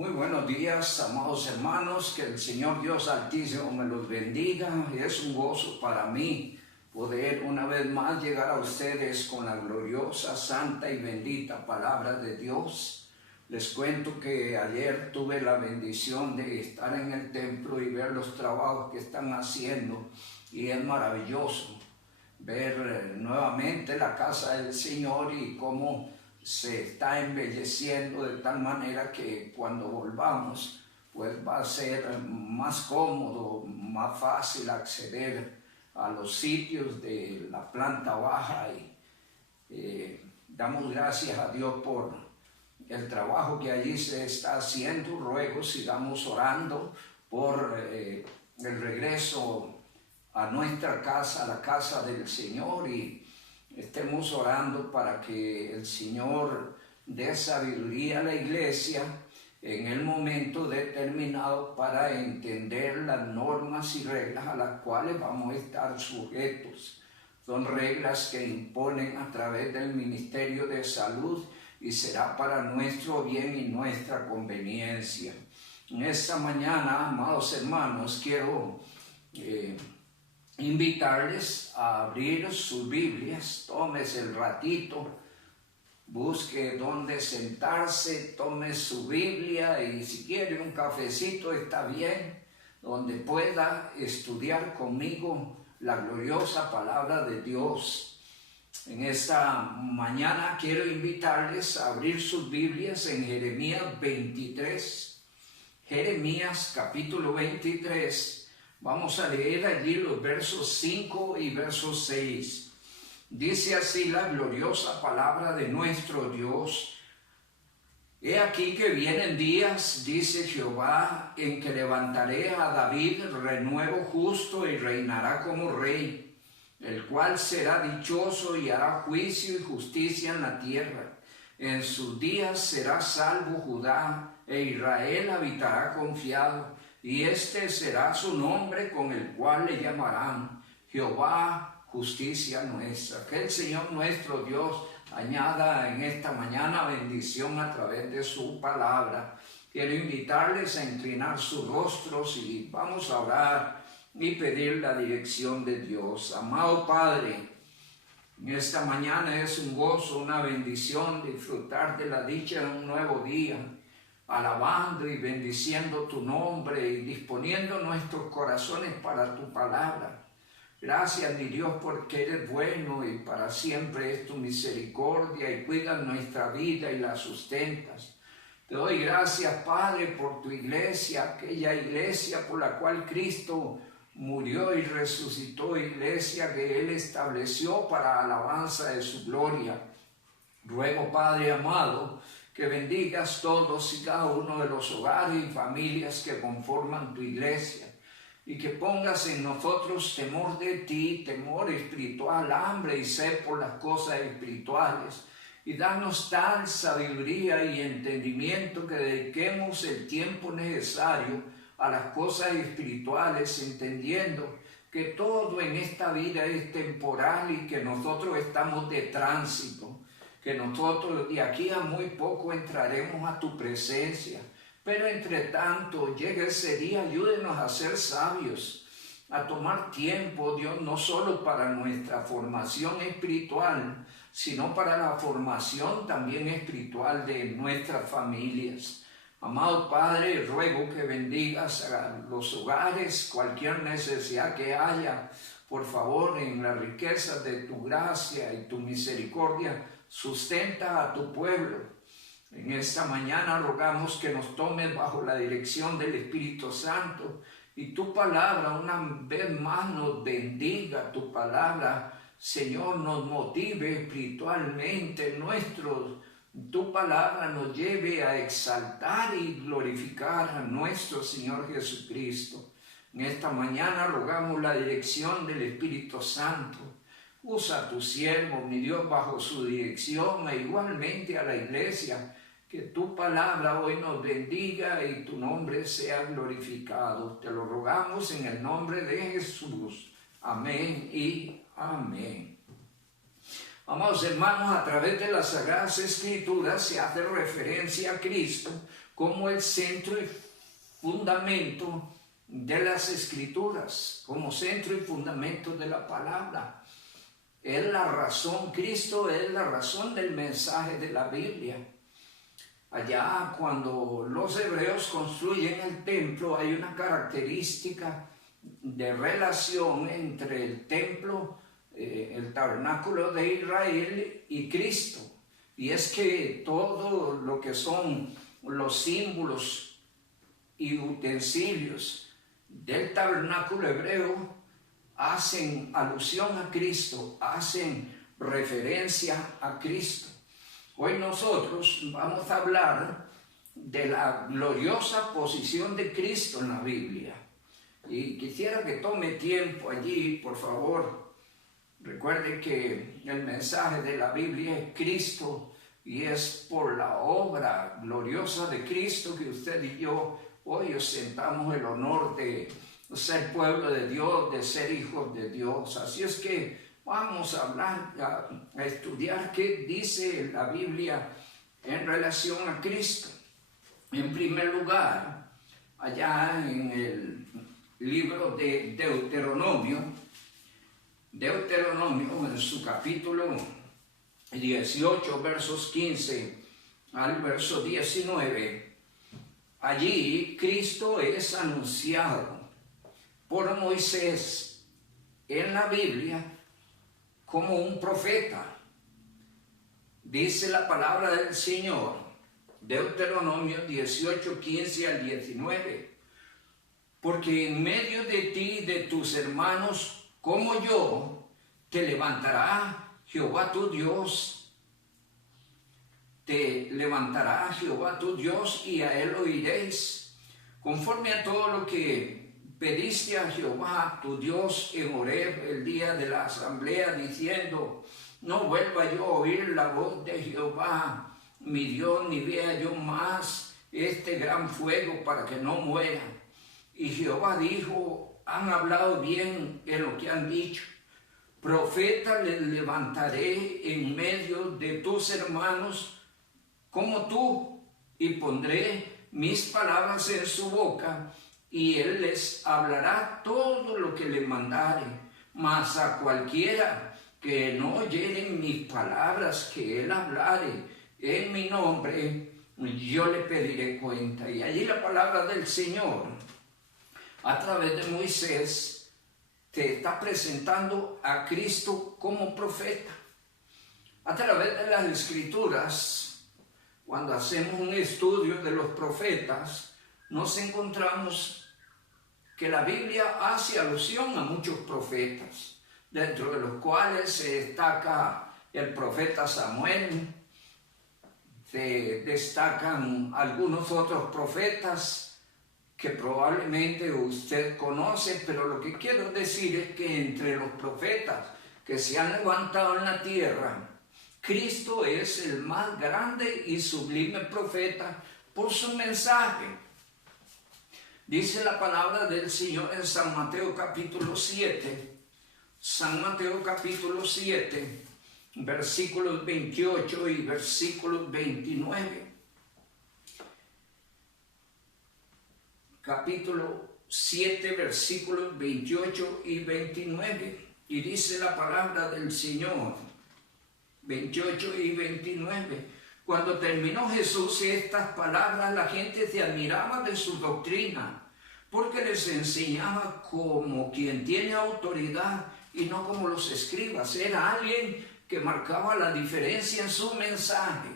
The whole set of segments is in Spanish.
Muy buenos días, amados hermanos, que el Señor Dios Altísimo me los bendiga. Es un gozo para mí poder una vez más llegar a ustedes con la gloriosa, santa y bendita palabra de Dios. Les cuento que ayer tuve la bendición de estar en el templo y ver los trabajos que están haciendo, y es maravilloso ver nuevamente la casa del Señor y cómo se está embelleciendo de tal manera que cuando volvamos pues va a ser más cómodo, más fácil acceder a los sitios de la planta baja y damos gracias a Dios por el trabajo que allí se está haciendo. Ruego sigamos orando por el regreso a nuestra casa, a la casa del Señor, y estemos orando para que el Señor dé sabiduría a la iglesia en el momento determinado para entender las normas y reglas a las cuales vamos a estar sujetos. Son reglas que imponen a través del Ministerio de Salud y será para nuestro bien y nuestra conveniencia. En esta mañana, amados hermanos, quiero invitarles a abrir sus Biblias. Tómese el ratito, busque dónde sentarse, tome su Biblia y si quiere un cafecito está bien, donde pueda estudiar conmigo la gloriosa palabra de Dios. En esta mañana quiero invitarles a abrir sus Biblias en Jeremías 23, Jeremías capítulo 23. Vamos a leer allí los versos 5 y versos 6. Dice así la gloriosa palabra de nuestro Dios: He aquí que vienen días, dice Jehová, en que levantaré a David renuevo justo y reinará como rey, el cual será dichoso y hará juicio y justicia en la tierra. En sus días será salvo Judá, e Israel habitará confiado. Y este será su nombre con el cual le llamarán Jehová, justicia nuestra. Que el Señor nuestro Dios añada en esta mañana bendición a través de su palabra. Quiero invitarles a inclinar sus rostros y vamos a orar y pedir la dirección de Dios. Amado Padre, en esta mañana es un gozo, una bendición disfrutar de la dicha de un nuevo día, alabando y bendiciendo tu nombre y disponiendo nuestros corazones para tu palabra. Gracias, mi Dios, porque eres bueno y para siempre es tu misericordia y cuidas nuestra vida y la sustentas. Te doy gracias, Padre, por tu iglesia, aquella iglesia por la cual Cristo murió y resucitó, iglesia que Él estableció para alabanza de su gloria. Ruego, Padre amado, que bendigas todos y cada uno de los hogares y familias que conforman tu iglesia, y que pongas en nosotros temor de ti, temor espiritual, hambre y sed por las cosas espirituales, y danos tal sabiduría y entendimiento que dediquemos el tiempo necesario a las cosas espirituales, entendiendo que todo en esta vida es temporal y que nosotros estamos de tránsito, que nosotros de aquí a muy poco entraremos a tu presencia. Pero entre tanto, llega ese día, ayúdenos a ser sabios, a tomar tiempo, Dios, no solo para nuestra formación espiritual, sino para la formación también espiritual de nuestras familias. Amado Padre, ruego que bendigas a los hogares, cualquier necesidad que haya, por favor, en la riqueza de tu gracia y tu misericordia, sustenta a tu pueblo. En esta mañana rogamos que nos tomes bajo la dirección del Espíritu Santo y tu palabra una vez más nos bendiga. Tu palabra, Señor, nos motive espiritualmente. Tu palabra nos lleve a exaltar y glorificar a nuestro Señor Jesucristo. En esta mañana rogamos la dirección del Espíritu Santo. Usa a tu siervo, mi Dios, bajo su dirección, e igualmente a la iglesia. Que tu palabra hoy nos bendiga y tu nombre sea glorificado. Te lo rogamos en el nombre de Jesús. Amén y amén. Amados hermanos, a través de las Sagradas Escrituras se hace referencia a Cristo como el centro y fundamento de las Escrituras, como centro y fundamento de la palabra. Es la razón, Cristo es la razón del mensaje de la Biblia. Allá cuando los hebreos construyen el templo hay una característica de relación entre el templo, el tabernáculo de Israel y Cristo. Y es que todo lo que son los símbolos y utensilios del tabernáculo hebreo hacen alusión a Cristo, hacen referencia a Cristo. Hoy nosotros vamos a hablar de la gloriosa posición de Cristo en la Biblia. Y quisiera que tome tiempo allí, por favor. Recuerde que el mensaje de la Biblia es Cristo y es por la obra gloriosa de Cristo que usted y yo hoy ostentamos el honor de ser pueblo de Dios, de ser hijos de Dios. Así es que vamos a hablar, a estudiar qué dice la Biblia en relación a Cristo. En primer lugar, allá en el libro de Deuteronomio, en su capítulo 18, versos 15 al verso 19, allí Cristo es anunciado por Moisés en la Biblia como un profeta. Dice la palabra del Señor, Deuteronomio 18, 15 al 19, porque en medio de ti y de tus hermanos como yo, te levantará Jehová tu Dios. Te levantará Jehová tu Dios y a él oiréis, conforme a todo lo que pediste a Jehová tu Dios en Horeb el día de la asamblea, diciendo, no vuelva yo a oír la voz de Jehová mi Dios, ni vea yo más este gran fuego para que no muera. Y Jehová dijo, han hablado bien en lo que han dicho. Profeta les levantaré en medio de tus hermanos como tú, y pondré mis palabras en su boca, y él les hablará todo lo que le mandare. Mas a cualquiera que no oyere mis palabras que él hablare en mi nombre, yo le pediré cuenta. Y allí la palabra del Señor, a través de Moisés, te está presentando a Cristo como profeta. A través de las Escrituras, cuando hacemos un estudio de los profetas, nos encontramos que la Biblia hace alusión a muchos profetas, dentro de los cuales se destaca el profeta Samuel, se destacan algunos otros profetas que probablemente usted conoce, pero lo que quiero decir es que entre los profetas que se han levantado en la tierra, Cristo es el más grande y sublime profeta por su mensaje. Dice la palabra del Señor en San Mateo capítulo 7, San Mateo capítulo 7, versículos 28 y versículos 29. Capítulo 7, versículos 28 y 29. Y dice la palabra del Señor, 28 y 29. Cuando terminó Jesús estas palabras, la gente se admiraba de su doctrina, porque les enseñaba como quien tiene autoridad y no como los escribas. Era alguien que marcaba la diferencia en su mensaje.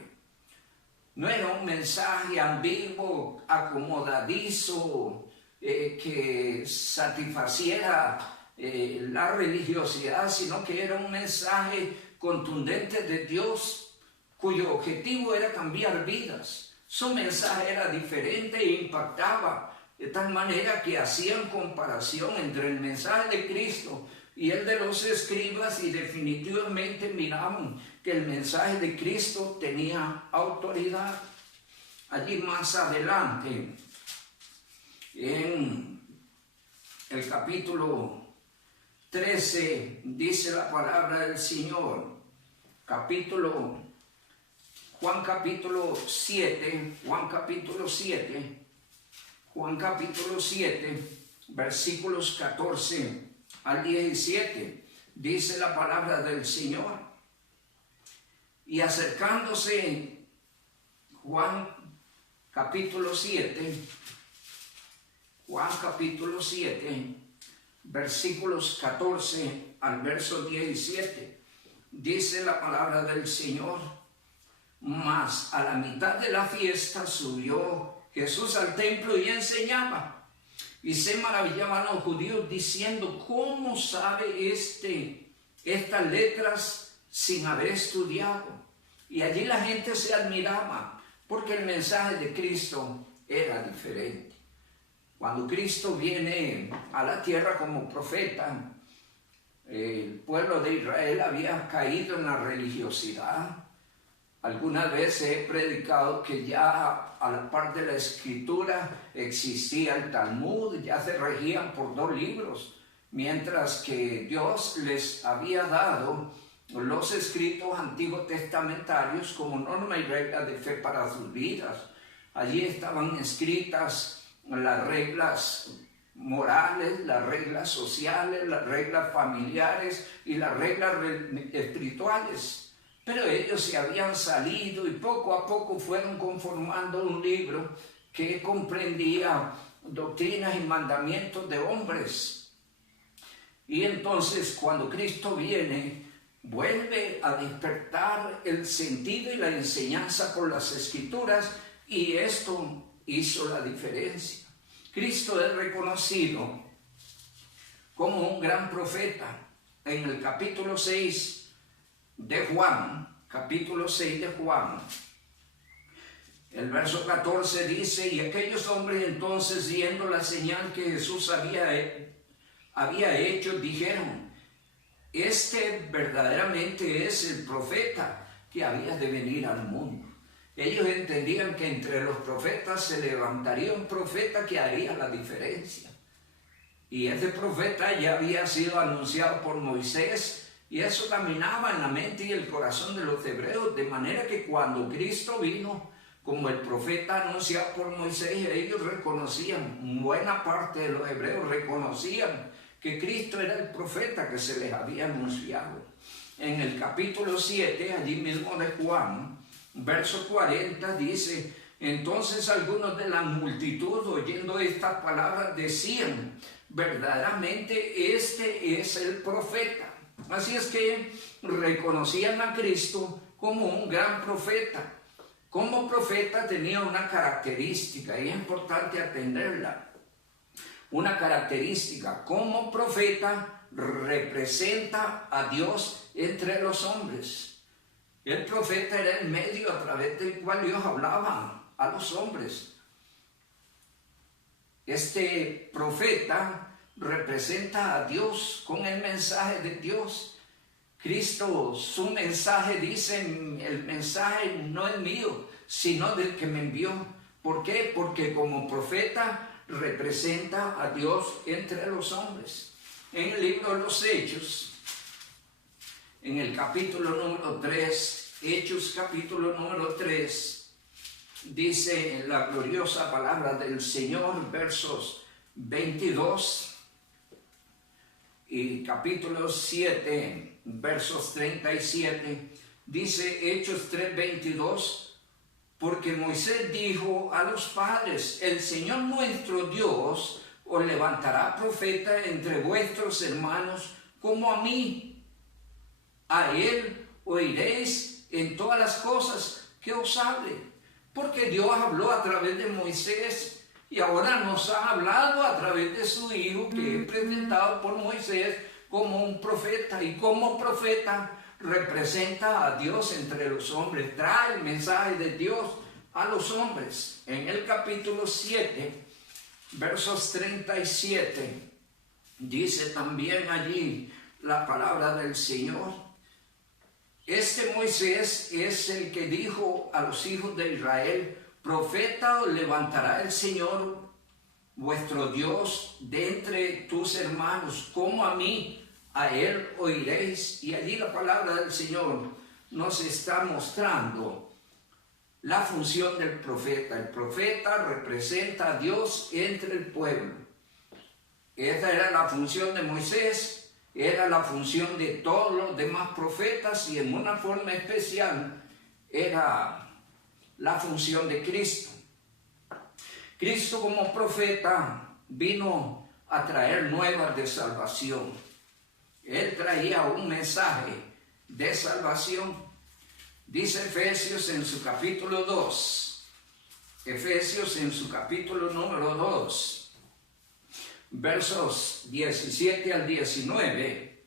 No era un mensaje ambiguo, acomodadizo, que satisfaciera la religiosidad, sino que era un mensaje contundente de Dios, cuyo objetivo era cambiar vidas. Su mensaje era diferente e impactaba, de tal manera que hacían comparación entre el mensaje de Cristo y el de los escribas, y definitivamente miraban que el mensaje de Cristo tenía autoridad. Allí más adelante, en el capítulo 13, dice la palabra del Señor, capítulo Juan capítulo 7, versículos 14 al 17, dice la palabra del Señor. Y acercándose, Juan capítulo 7, versículos 14 al verso 17, dice la palabra del Señor: mas a la mitad de la fiesta subió Jesús al templo y enseñaba. Y se maravillaban los judíos diciendo: ¿cómo sabe estas letras sin haber estudiado? Y allí la gente se admiraba porque el mensaje de Cristo era diferente. Cuando Cristo viene a la tierra como profeta, el pueblo de Israel había caído en la religiosidad. Algunas veces he predicado que ya a la par de la Escritura existía el Talmud, ya se regían por 2 libros, mientras que Dios les había dado los escritos antiguos testamentarios como norma y regla de fe para sus vidas. Allí estaban escritas las reglas morales, las reglas sociales, las reglas familiares y las reglas espirituales. Pero ellos se habían salido y poco a poco fueron conformando un libro que comprendía doctrinas y mandamientos de hombres. Y entonces cuando Cristo viene, vuelve a despertar el sentido y la enseñanza por las Escrituras, y esto hizo la diferencia. Cristo es reconocido como un gran profeta. En el capítulo 6 de Juan, el verso 14 dice: y aquellos hombres entonces, viendo la señal que Jesús había hecho, dijeron: este verdaderamente es el profeta que había de venir al mundo. Ellos entendían que entre los profetas se levantaría un profeta que haría la diferencia. Y este profeta ya había sido anunciado por Moisés, y eso caminaba en la mente y el corazón de los hebreos, de manera que cuando Cristo vino como el profeta anunciado por Moisés, ellos reconocían, buena parte de los hebreos reconocían que Cristo era el profeta que se les había anunciado. En el capítulo 7, allí mismo de Juan, verso 40, dice: entonces algunos de la multitud, oyendo estas palabras, decían: verdaderamente este es el profeta. Así es que reconocían a Cristo como un gran profeta. Como profeta tenía una característica, y es importante atenderla. Una característica: como profeta representa a Dios entre los hombres. El profeta era el medio a través del cual Dios hablaba a los hombres. Este profeta representa a Dios con el mensaje de Dios. Cristo, su mensaje, dice: el mensaje no es mío, sino del que me envió. ¿Por qué? Porque como profeta representa a Dios entre los hombres. En el libro de los Hechos, en el capítulo número 3, Hechos capítulo número 3, dice la gloriosa palabra del Señor, versos 22, y capítulo 7, versos 37, dice Hechos 3:22, porque Moisés dijo a los padres: el Señor nuestro Dios os levantará profeta entre vuestros hermanos como a mí. A él oiréis en todas las cosas que os hable. Porque Dios habló a través de Moisés y ahora nos ha hablado a través de su Hijo, que es presentado por Moisés como un profeta. Y como profeta representa a Dios entre los hombres, trae el mensaje de Dios a los hombres. En el capítulo 7, versos 37, dice también allí la palabra del Señor: este Moisés es el que dijo a los hijos de Israel: profeta os levantará el Señor vuestro Dios de entre tus hermanos, como a mí, a él oiréis. Y allí la palabra del Señor nos está mostrando la función del profeta. El profeta representa a Dios entre el pueblo. Esta era la función de Moisés, era la función de todos los demás profetas y en una forma especial era la función de Cristo. Cristo como profeta vino a traer nuevas de salvación. Él traía un mensaje de salvación. Dice Efesios en su capítulo 2, Efesios en su capítulo número 2, versos 17 al 19,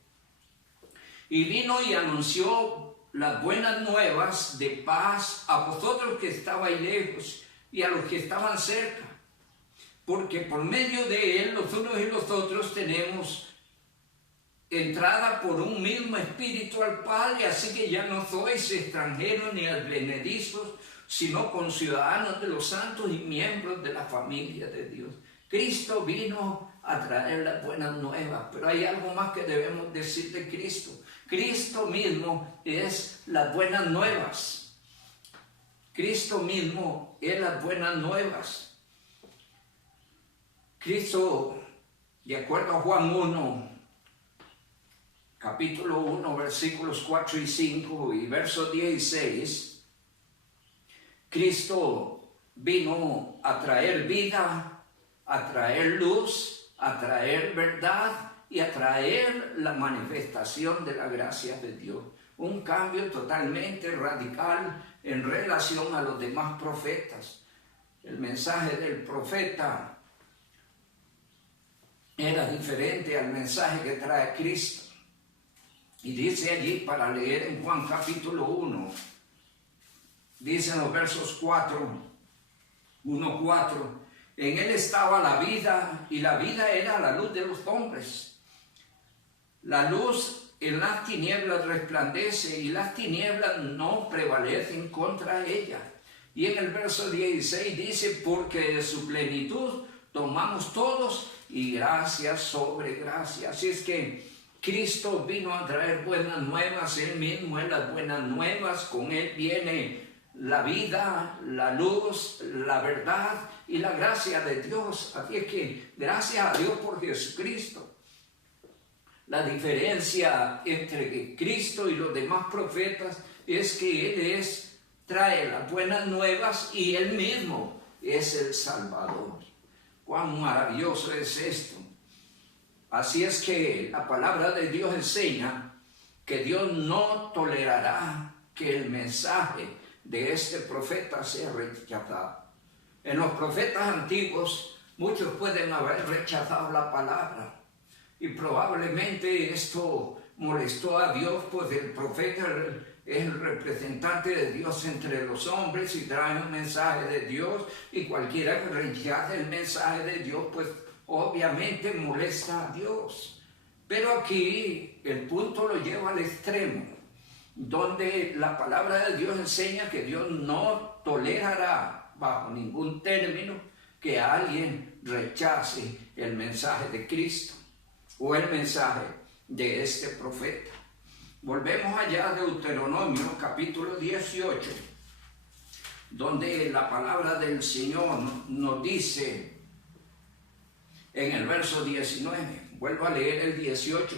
y vino y anunció las buenas nuevas de paz a vosotros que estabais lejos y a los que estaban cerca, porque por medio de él los unos y los otros tenemos entrada por un mismo espíritu al Padre, así que ya no sois extranjeros ni advenedizos, sino conciudadanos de los santos y miembros de la familia de Dios. Cristo vino a traer las buenas nuevas, pero hay algo más que debemos decir de Cristo. Cristo mismo es las buenas nuevas. Cristo mismo es las buenas nuevas. Cristo, de acuerdo a Juan 1, capítulo 1, versículos 4 y 5 y verso 16, Cristo vino a traer vida, a traer luz, a traer verdad y a traer la manifestación de la gracia de Dios. Un cambio totalmente radical en relación a los demás profetas. El mensaje del profeta era diferente al mensaje que trae Cristo. Y dice allí, para leer en Juan capítulo 1, dice en los versos 1:4, en él estaba la vida, y la vida era la luz de los hombres. La luz en las tinieblas resplandece, y las tinieblas no prevalecen contra ella. Y en el verso 16 dice, porque de su plenitud tomamos todos, y gracia sobre gracia. Así es que Cristo vino a traer buenas nuevas, él mismo es las buenas nuevas, con él viene la vida, la luz, la verdad y la gracia de Dios. Así es que gracias a Dios por Jesucristo. La diferencia entre Cristo y los demás profetas es que Él trae las buenas nuevas y Él mismo es el Salvador. ¡Cuán maravilloso es esto! Así es que la palabra de Dios enseña que Dios no tolerará que el mensaje de este profeta sea rechazado. En los profetas antiguos, muchos pueden haber rechazado la palabra, y probablemente esto molestó a Dios, pues el profeta es el representante de Dios entre los hombres y trae un mensaje de Dios, y cualquiera que rechace el mensaje de Dios, pues obviamente molesta a Dios. Pero aquí el punto lo lleva al extremo, donde la palabra de Dios enseña que Dios no tolerará bajo ningún término que alguien rechace el mensaje de Cristo o el mensaje de este profeta. Volvemos allá a Deuteronomio capítulo 18, donde la palabra del Señor nos dice en el verso 19, vuelvo a leer el 18,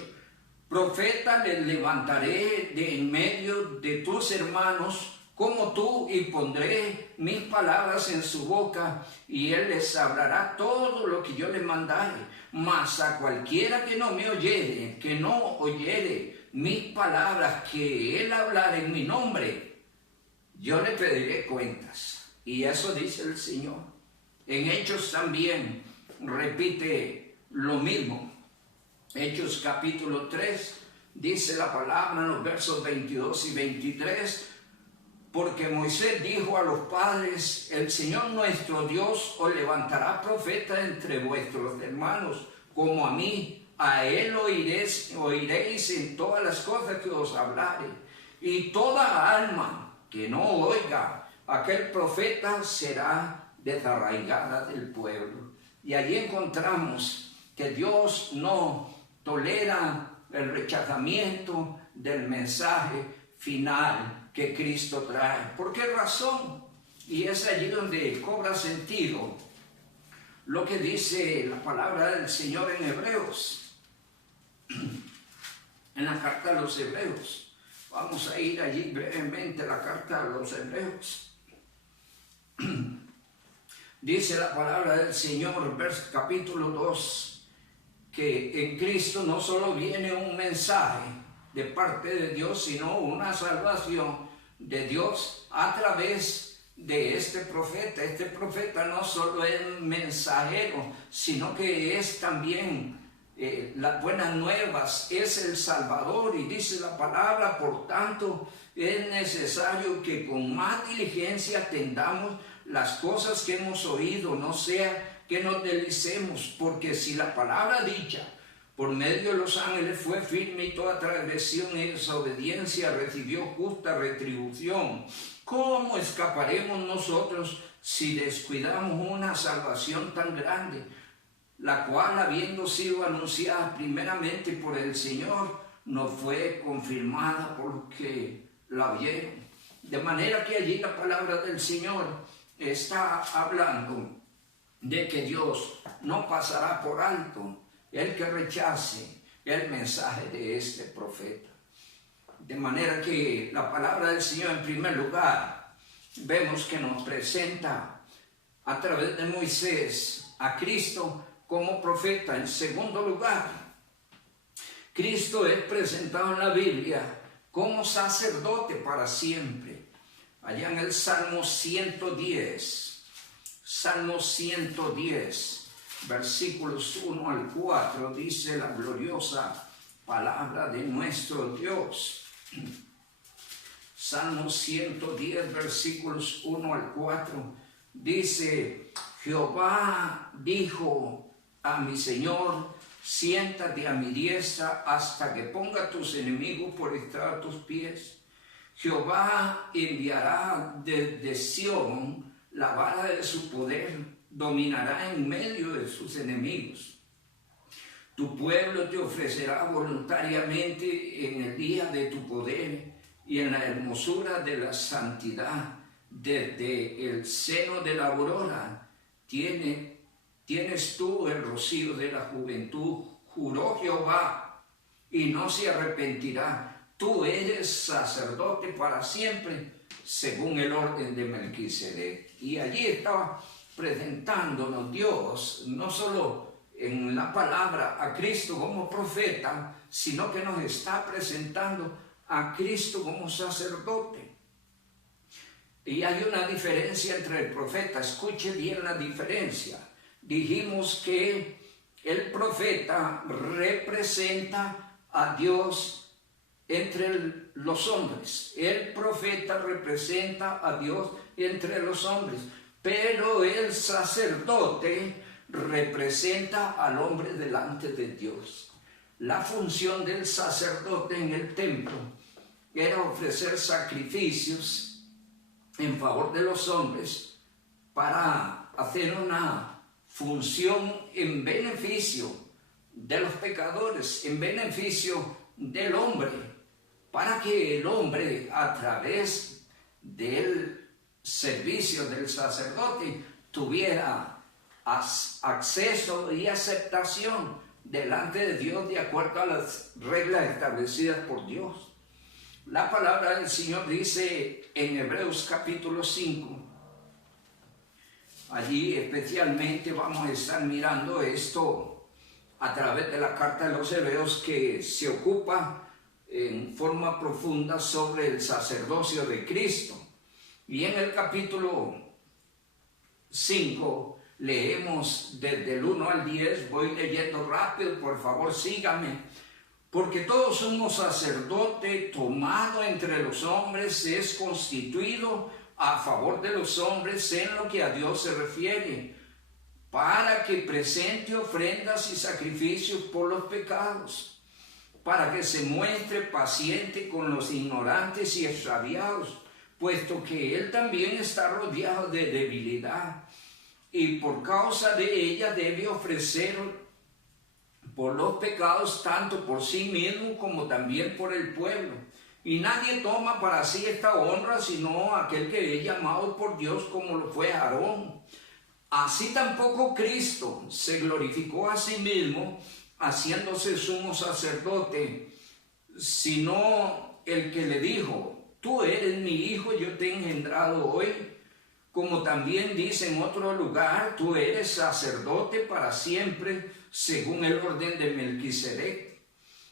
profeta les levantaré de en medio de tus hermanos como tú, y pondré mis palabras en su boca, y él les hablará todo lo que yo le mandare. Mas a cualquiera que no me oyere, que no oyere mis palabras que él hablara en mi nombre, yo le pediré cuentas. Y eso dice el Señor. En Hechos también repite lo mismo. Hechos capítulo 3, dice la palabra en los versos 22 y 23, porque Moisés dijo a los padres, el Señor nuestro Dios os levantará profeta entre vuestros hermanos, como a mí, a él oiréis en todas las cosas que os hablare, y toda alma que no oiga aquel profeta será desarraigada del pueblo. Y allí encontramos que Dios no tolera el rechazamiento del mensaje final que Cristo trae. ¿Por qué razón? Y es allí donde cobra sentido lo que dice la palabra del Señor en Hebreos, en la carta a los Hebreos. Vamos a ir allí brevemente a la carta a los Hebreos. Dice la palabra del Señor, capítulo 2, que en Cristo no solo viene un mensaje de parte de Dios, sino una salvación de Dios a través de este profeta. Este profeta no solo es mensajero, sino que es también las buenas nuevas, es el Salvador. Y dice la palabra, por tanto, es necesario que con más diligencia atendamos las cosas que hemos oído, no sea que nos deslicemos, porque si la palabra dicha por medio de los ángeles fue firme y toda transgresión y desobediencia recibió justa retribución, ¿cómo escaparemos nosotros si descuidamos una salvación tan grande, la cual, habiendo sido anunciada primeramente por el Señor, nos fue confirmada por los que la oyeron? De manera que allí la palabra del Señor está hablando de que Dios no pasará por alto el que rechace el mensaje de este profeta. De manera que la palabra del Señor, en primer lugar, vemos que nos presenta a través de Moisés a Cristo como profeta. En segundo lugar, Cristo es presentado en la Biblia como sacerdote para siempre. Allá en el Salmo 110, versículos 1 al 4, dice la gloriosa palabra de nuestro Dios. Salmo 110, versículos 1 al 4, dice: Jehová dijo a mi Señor, siéntate a mi diestra hasta que ponga tus enemigos por estrado de tus pies. Jehová enviará desde Sión la vara de su poder, dominará en medio de sus enemigos. Tu pueblo te ofrecerá voluntariamente en el día de tu poder y en la hermosura de la santidad. Desde el seno de la aurora tienes tú el rocío de la juventud. Juró Jehová y no se arrepentirá. Tú eres sacerdote para siempre, según el orden de Melquisedec. Y allí estaba presentándonos Dios, no solo en la palabra, a Cristo como profeta, sino que nos está presentando a Cristo como sacerdote. Y hay una diferencia entre el profeta. Escuche bien la diferencia. Dijimos que el profeta representa a Dios entre los hombres. El profeta representa a Dios entre los hombres, pero el sacerdote representa al hombre delante de Dios. La función del sacerdote en el templo era ofrecer sacrificios en favor de los hombres para hacer una función en beneficio de los pecadores, en beneficio del hombre, para que el hombre, a través del servicio del sacerdote, tuviera acceso y aceptación delante de Dios de acuerdo a las reglas establecidas por Dios. La palabra del Señor dice en Hebreos capítulo 5, allí especialmente vamos a estar mirando esto a través de la carta de los Hebreos, que se ocupa en forma profunda sobre el sacerdocio de Cristo. Y en el capítulo 5 leemos desde el 1 al 10, voy leyendo rápido, por favor sígame. Porque todo sumo sacerdote tomado entre los hombres es constituido a favor de los hombres en lo que a Dios se refiere, para que presente ofrendas y sacrificios por los pecados, para que se muestre paciente con los ignorantes y extraviados, puesto que él también está rodeado de debilidad, y por causa de ella debe ofrecer por los pecados tanto por sí mismo como también por el pueblo. Y nadie toma para sí esta honra sino aquel que es llamado por Dios, como lo fue Aarón. Así tampoco Cristo se glorificó a sí mismo, haciéndose sumo sacerdote, sino el que le dijo: tú eres mi hijo, yo te he engendrado hoy. Como también dice en otro lugar: tú eres sacerdote para siempre, según el orden de Melquisedec.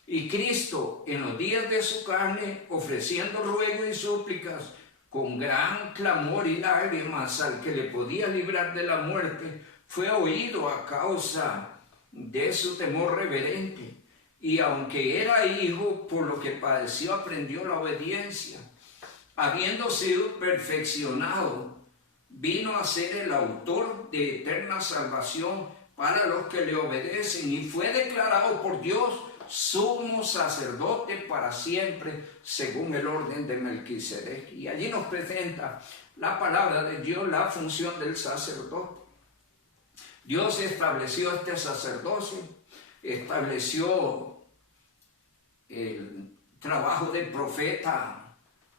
Y Cristo, en los días de su carne, ofreciendo ruegos y súplicas con gran clamor y lágrimas al que le podía librar de la muerte, fue oído a causa de su temor reverente. Y aunque era hijo, por lo que padeció, aprendió la obediencia. Habiendo sido perfeccionado, vino a ser el autor de eterna salvación para los que le obedecen, y fue declarado por Dios sumo sacerdote para siempre, según el orden de Melquisedec. Y allí nos presenta la palabra de Dios, la función del sacerdote. Dios estableció este sacerdocio, estableció el trabajo de profeta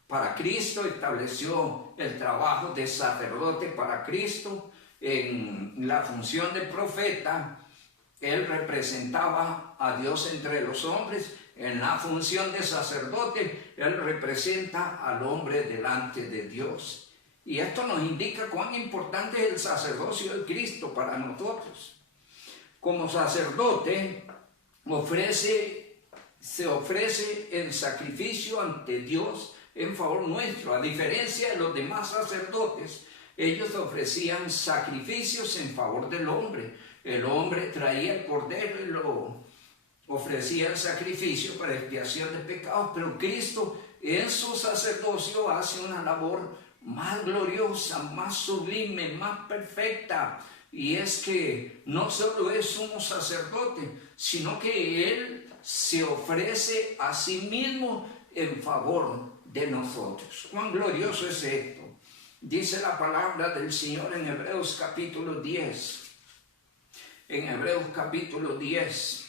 para Cristo, estableció el trabajo de sacerdote para Cristo. En la función de profeta, él representaba a Dios entre los hombres. En la función de sacerdote, él representa al hombre delante de Dios. Y esto nos indica cuán importante es el sacerdocio de Cristo para nosotros. Como sacerdote, se ofrece el sacrificio ante Dios en favor nuestro. A diferencia de los demás sacerdotes, ellos ofrecían sacrificios en favor del hombre. El hombre traía el cordero y lo ofrecía el sacrificio para expiación de pecados, pero Cristo en su sacerdocio hace una labor más gloriosa, más sublime, más perfecta, y es que no solo es sumo sacerdote, sino que Él se ofrece a sí mismo en favor de nosotros. ¡Cuán glorioso es esto! Dice la palabra del Señor en Hebreos capítulo 10. En Hebreos capítulo 10,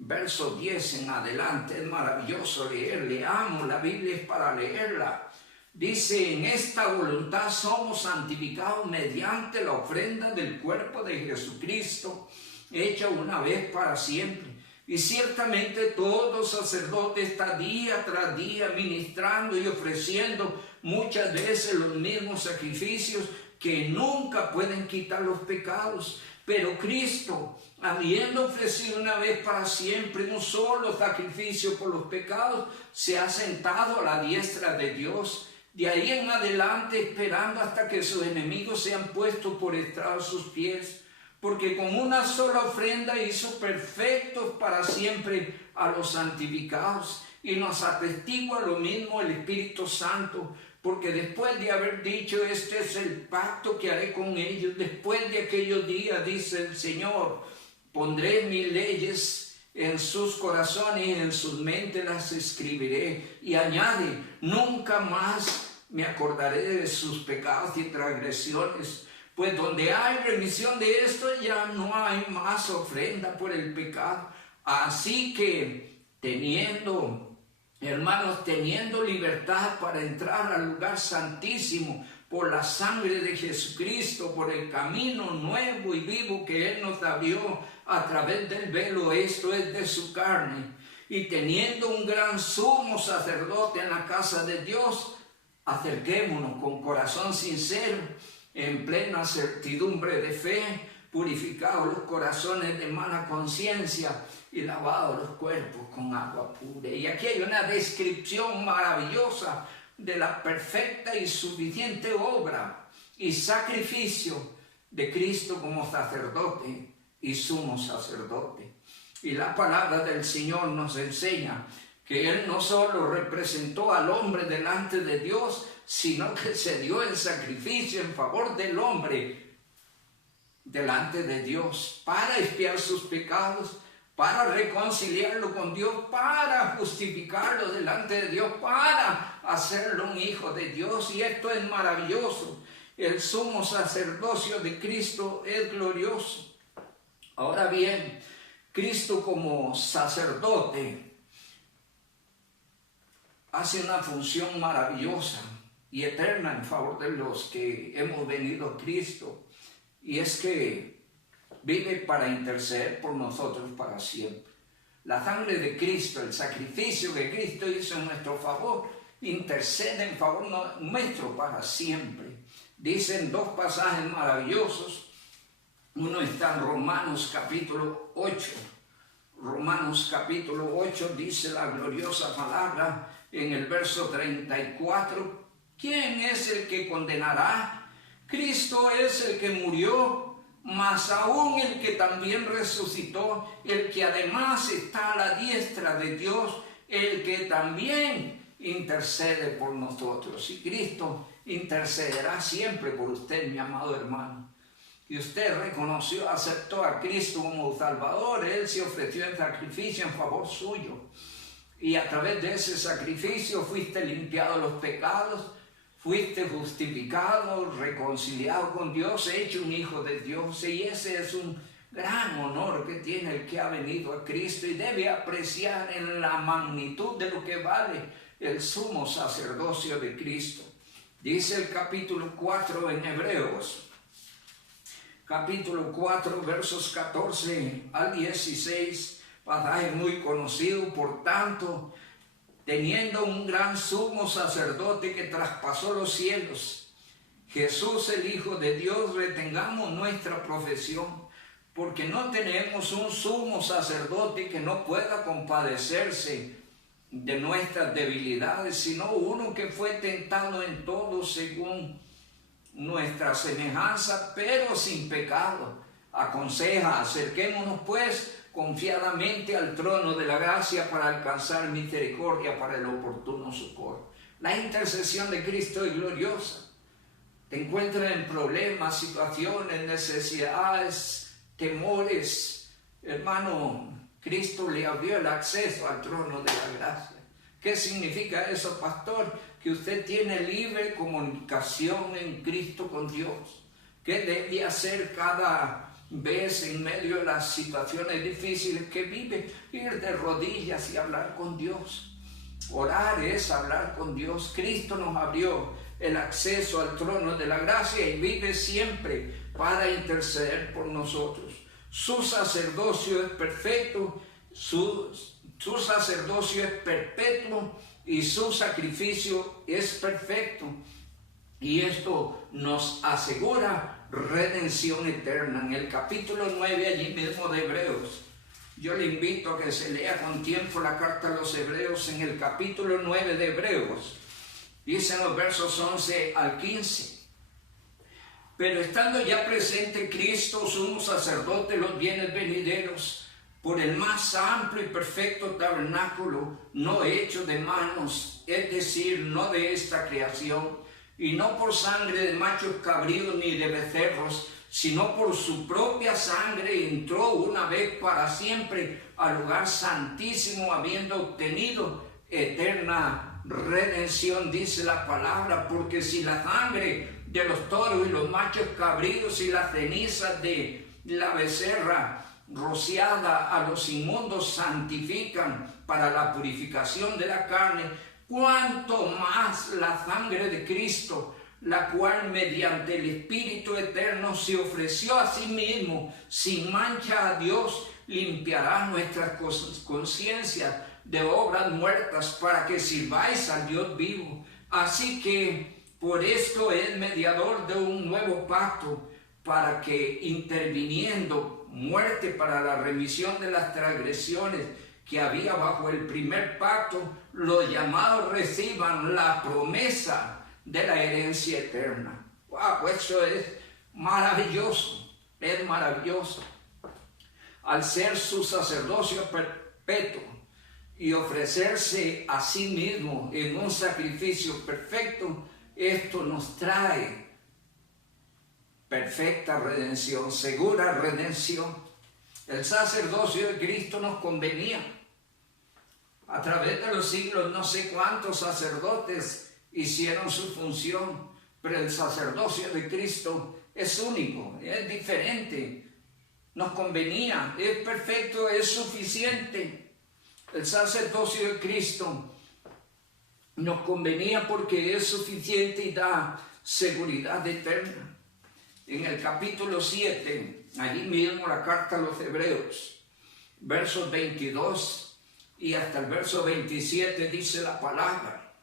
verso 10 en adelante, es maravilloso leer, amo, la Biblia es para leerla. Dice: en esta voluntad somos santificados mediante la ofrenda del cuerpo de Jesucristo, hecha una vez para siempre. Y ciertamente todo sacerdote está día tras día ministrando y ofreciendo muchas veces los mismos sacrificios que nunca pueden quitar los pecados. Pero Cristo, habiendo ofrecido una vez para siempre un solo sacrificio por los pecados, se ha sentado a la diestra de Dios. De ahí en adelante, esperando hasta que sus enemigos sean puestos por estrado a sus pies. Porque con una sola ofrenda hizo perfectos para siempre a los santificados. Y nos atestigua lo mismo el Espíritu Santo. Porque después de haber dicho: este es el pacto que haré con ellos, después de aquellos días, dice el Señor, pondré mis leyes en sus corazones y en sus mentes las escribiré. Y añade: nunca más me acordaré de sus pecados y transgresiones. Pues donde hay remisión de esto, ya no hay más ofrenda por el pecado. Así que hermanos, teniendo libertad para entrar al lugar santísimo por la sangre de Jesucristo, por el camino nuevo y vivo que Él nos abrió a través del velo, esto es de su carne, y teniendo un gran sumo sacerdote en la casa de Dios, acerquémonos con corazón sincero, en plena certidumbre de fe, purificados los corazones de mala conciencia y lavados los cuerpos con agua pura. Y aquí hay una descripción maravillosa de la perfecta y suficiente obra y sacrificio de Cristo como sacerdote y sumo sacerdote. Y la palabra del Señor nos enseña que Él no solo representó al hombre delante de Dios, sino que se dio el sacrificio en favor del hombre delante de Dios para expiar sus pecados, para reconciliarlo con Dios, para justificarlo delante de Dios, para hacerlo un hijo de Dios. Y esto es maravilloso. El sumo sacerdocio de Cristo es glorioso. Ahora bien, Cristo como sacerdote hace una función maravillosa y eterna en favor de los que hemos venido a Cristo, y es que vive para interceder por nosotros para siempre. La sangre de Cristo, el sacrificio que Cristo hizo en nuestro favor, intercede en favor nuestro para siempre. Dicen dos pasajes maravillosos. Uno está en Romanos capítulo 8. Romanos capítulo 8 dice la gloriosa palabra en el verso 34. ¿Quién es el que condenará? Cristo es el que murió, mas aún el que también resucitó, el que además está a la diestra de Dios, el que también intercede por nosotros. Y Cristo intercederá siempre por usted, mi amado hermano. Y usted reconoció, aceptó a Cristo como Salvador, Él se ofreció en sacrificio en favor suyo. Y a través de ese sacrificio fuiste limpiado de los pecados, fuiste justificado, reconciliado con Dios, hecho un hijo de Dios. Y ese es un gran honor que tiene el que ha venido a Cristo y debe apreciar en la magnitud de lo que vale el sumo sacerdocio de Cristo. Dice el capítulo 4 en Hebreos, capítulo 4, versos 14 al 16, pasaje muy conocido. Por tanto, teniendo un gran sumo sacerdote que traspasó los cielos, Jesús el Hijo de Dios, retengamos nuestra profesión, porque no tenemos un sumo sacerdote que no pueda compadecerse de nuestras debilidades, sino uno que fue tentado en todo según nuestra semejanza, pero sin pecado. Aconseja, acerquémonos pues confiadamente al trono de la gracia para alcanzar misericordia para el oportuno socorro. La intercesión de Cristo es gloriosa. Te encuentras en problemas, situaciones, necesidades, temores. Hermano, Cristo le abrió el acceso al trono de la gracia. ¿Qué significa eso, pastor? Que usted tiene libre comunicación en Cristo con Dios. ¿Qué debe hacer cada vez en medio de las situaciones difíciles que vive? Ir de rodillas y hablar con Dios. Orar es hablar con Dios. Cristo nos abrió el acceso al trono de la gracia y vive siempre para interceder por nosotros. Su sacerdocio es perfecto, su sacerdocio es perpetuo y su sacrificio es perfecto. Y esto nos asegura redención eterna. En el capítulo 9, allí mismo de Hebreos, yo le invito a que se lea con tiempo la carta a los Hebreos. En el capítulo 9 de Hebreos, dicen los versos 11 al 15. Pero estando ya presente Cristo, sumo sacerdote, los bienes venideros, por el más amplio y perfecto tabernáculo, no hecho de manos, es decir, no de esta creación, y no por sangre de machos cabríos ni de becerros, sino por su propia sangre entró una vez para siempre al lugar santísimo, habiendo obtenido eterna redención, dice la palabra. Porque si la sangre de los toros y los machos cabríos y las cenizas de la becerra rociada a los inmundos santifican para la purificación de la carne, cuánto más la sangre de Cristo, la cual mediante el Espíritu eterno se ofreció a sí mismo sin mancha a Dios, limpiará nuestras conciencias de obras muertas para que sirváis al Dios vivo. Así que por esto es mediador de un nuevo pacto, para que interviniendo muerte para la remisión de las transgresiones que había bajo el primer pacto, los llamados reciban la promesa de la herencia eterna. ¡Wow! Eso es maravilloso, es maravilloso. Al ser su sacerdocio perpetuo y ofrecerse a sí mismo en un sacrificio perfecto, esto nos trae perfecta redención, segura redención. El sacerdocio de Cristo nos convenía. A través de los siglos no sé cuántos sacerdotes hicieron su función, pero el sacerdocio de Cristo es único, es diferente. Nos convenía, es perfecto, es suficiente. El sacerdocio de Cristo nos convenía porque es suficiente y da seguridad eterna. En el capítulo 7, allí mismo la carta a los Hebreos, versos 22 y hasta el verso 27 dice la palabra: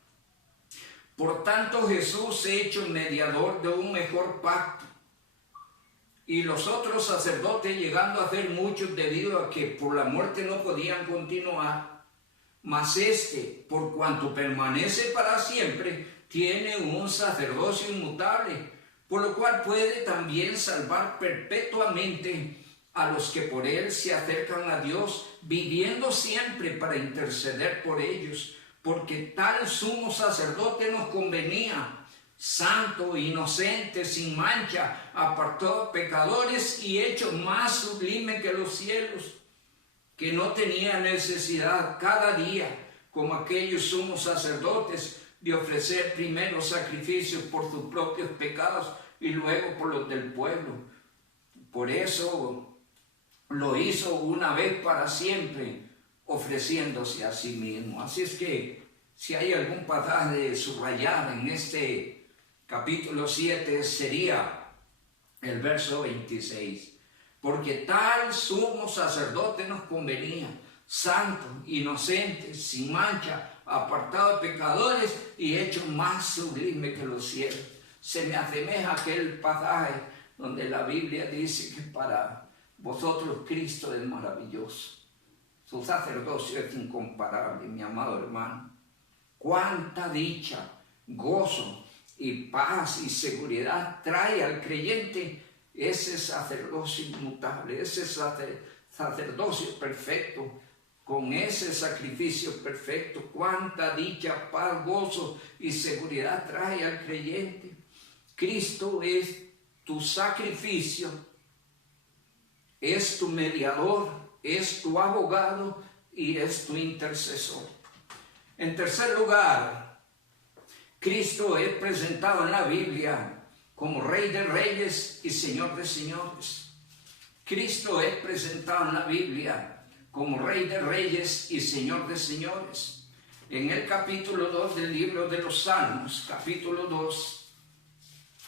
por tanto Jesús hecho mediador de un mejor pacto, y los otros sacerdotes llegando a ser muchos debido a que por la muerte no podían continuar, mas este, por cuanto permanece para siempre, tiene un sacerdocio inmutable, por lo cual puede también salvar perpetuamente a los que por él se acercan a Dios, viviendo siempre para interceder por ellos, porque tal sumo sacerdote nos convenía, santo, inocente, sin mancha, apartado de pecadores y hecho más sublime que los cielos, que no tenía necesidad cada día, como aquellos sumos sacerdotes, de ofrecer primero sacrificios por sus propios pecados y luego por los del pueblo. Por eso lo hizo una vez para siempre, ofreciéndose a sí mismo. Así es que si hay algún pasaje de subrayar en este capítulo 7, sería el verso 26. Porque tal sumo sacerdote nos convenía, santo, inocente, sin mancha, apartado de pecadores y hecho más sublime que los cielos. Se me asemeja aquel pasaje donde la Biblia dice que para vosotros Cristo es maravilloso. Su sacerdocio es incomparable, mi amado hermano. Cuánta dicha, gozo y paz y seguridad trae al creyente ese sacerdocio inmutable, ese sacerdocio perfecto, con ese sacrificio perfecto. Cuánta dicha, paz, gozo y seguridad trae al creyente. Cristo es tu sacrificio, es tu mediador, es tu abogado y es tu intercesor. En tercer lugar, Cristo es presentado en la Biblia como Rey de Reyes y Señor de Señores. Cristo es presentado en la Biblia como Rey de Reyes y Señor de Señores. En el capítulo 2 del libro de los Salmos, capítulo 2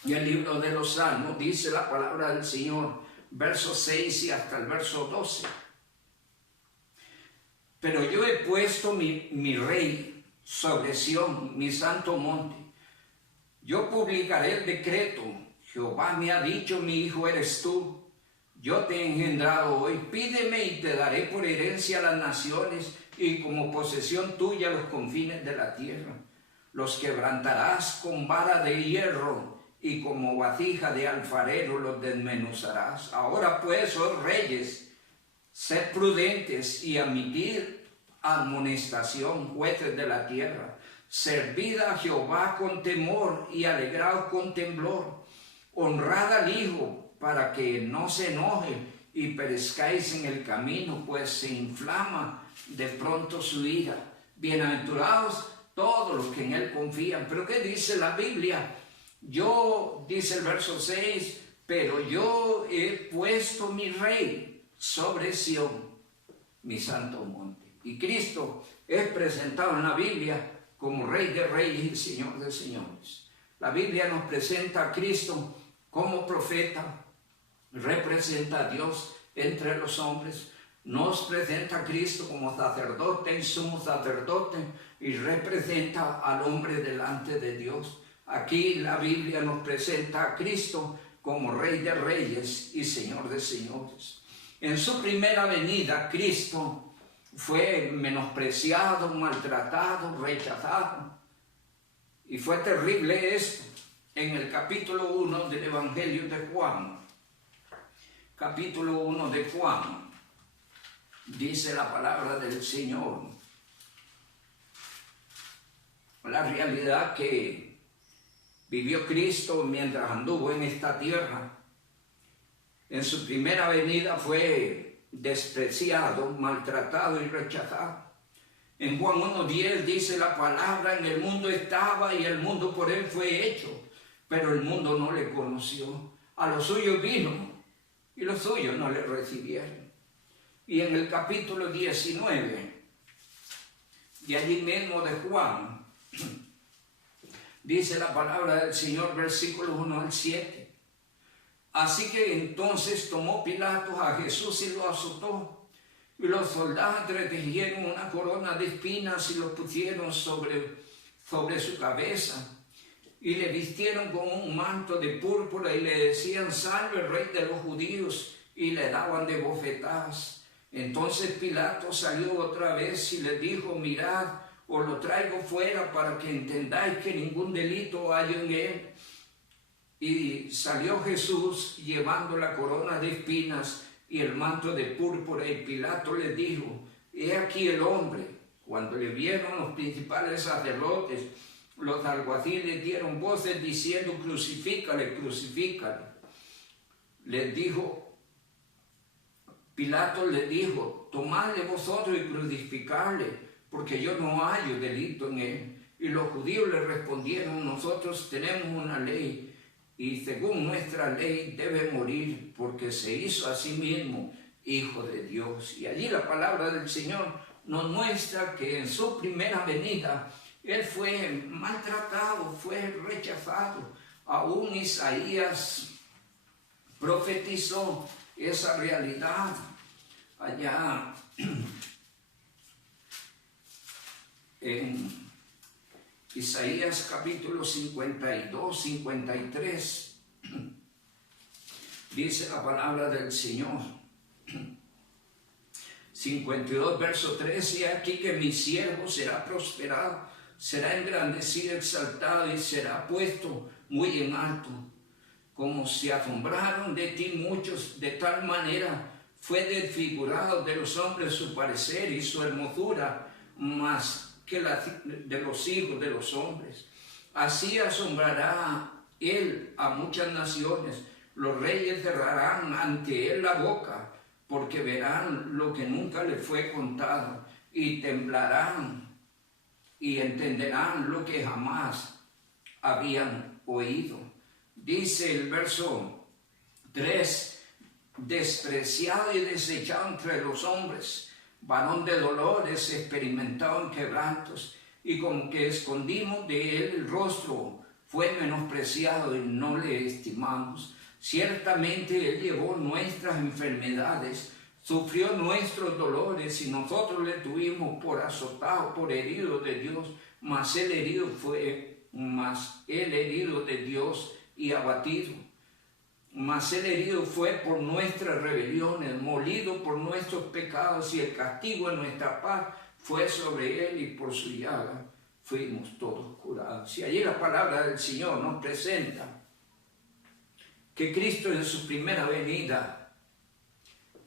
del libro de los Salmos, dice la palabra del Señor, verso 6 y hasta el verso 12. Pero yo he puesto mi Rey sobre Sión, mi santo monte. Yo publicaré el decreto. Jehová me ha dicho, mi hijo eres tú. Yo te he engendrado hoy. Pídeme y te daré por herencia a las naciones y como posesión tuya los confines de la tierra. Los quebrantarás con vara de hierro y como vasija de alfarero los desmenuzarás. Ahora pues, oh reyes, sed prudentes y admitid amonestación, jueces de la tierra. Servid a Jehová con temor y alegraos con temblor. Honrad al Hijo para que no se enoje y perezcáis en el camino, pues se inflama de pronto su ira. Bienaventurados todos los que en él confían. Pero ¿qué dice la Biblia? Dice el verso 6, pero yo he puesto mi Rey sobre Sión, mi santo monte. Y Cristo es presentado en la Biblia como Rey de Reyes y Señor de Señores. La Biblia nos presenta a Cristo como profeta, representa a Dios entre los hombres, nos presenta a Cristo como sacerdote y sumo sacerdote y representa al hombre delante de Dios. Aquí la Biblia nos presenta a Cristo como Rey de Reyes y Señor de Señores. En su primera venida, Cristo fue menospreciado, maltratado, rechazado. Y fue terrible esto. En el capítulo 1 del Evangelio de Juan, capítulo 1 de Juan, dice la palabra del Señor, la realidad que vivió Cristo mientras anduvo en esta tierra. En su primera venida fue despreciado, maltratado y rechazado. En Juan 1:10 dice la palabra, en el mundo estaba y el mundo por él fue hecho, pero el mundo no le conoció. A los suyos vino y los suyos no le recibieron. Y en el capítulo 19, de allí mismo de Juan, Dice la palabra del Señor, versículos 1 al 7. Así que entonces tomó Pilato a Jesús y lo azotó. Y los soldados entretejieron una corona de espinas y lo pusieron sobre su cabeza. Y le vistieron con un manto de púrpura y le decían: salve, rey de los judíos. Y le daban de bofetadas. Entonces Pilato salió otra vez y les dijo: mirad, os lo traigo fuera para que entendáis que ningún delito hay en él. Y salió Jesús llevando la corona de espinas y el manto de púrpura, y Pilato le dijo: he aquí el hombre. Cuando le vieron los principales sacerdotes, los alguaciles dieron voces diciendo: crucifícale, crucifícale. Pilato le dijo: tomadle vosotros y crucificadle, porque yo no hallo delito en él. Y los judíos le respondieron: nosotros tenemos una ley, y según nuestra ley debe morir, porque se hizo a sí mismo hijo de Dios. Y allí la palabra del Señor nos muestra que en su primera venida él fue maltratado, fue rechazado. Aún Isaías profetizó esa realidad allá en Isaías capítulo 52, 53, dice la palabra del Señor. 52, verso 13, y aquí que mi siervo será prosperado, será engrandecido, exaltado, y será puesto muy en alto. Como se asombraron de ti muchos, de tal manera fue desfigurado de los hombres su parecer y su hermosura, más que la de los hijos de los hombres. Así asombrará él a muchas naciones. Los reyes cerrarán ante él la boca, porque verán lo que nunca le fue contado, y temblarán y entenderán lo que jamás habían oído. Dice el verso 3, despreciado y desechado entre los hombres, varón de dolores, experimentado en quebrantos, y como que escondimos de él el rostro, fue menospreciado y no le estimamos. Ciertamente él llevó nuestras enfermedades, sufrió nuestros dolores, y nosotros le tuvimos por azotado, por herido de Dios, mas él herido de Dios y abatido. Mas el herido fue por nuestras rebeliones, molido por nuestros pecados, y el castigo de nuestra paz fue sobre él, y por su llaga fuimos todos curados. Y allí la palabra del Señor nos presenta que Cristo en su primera venida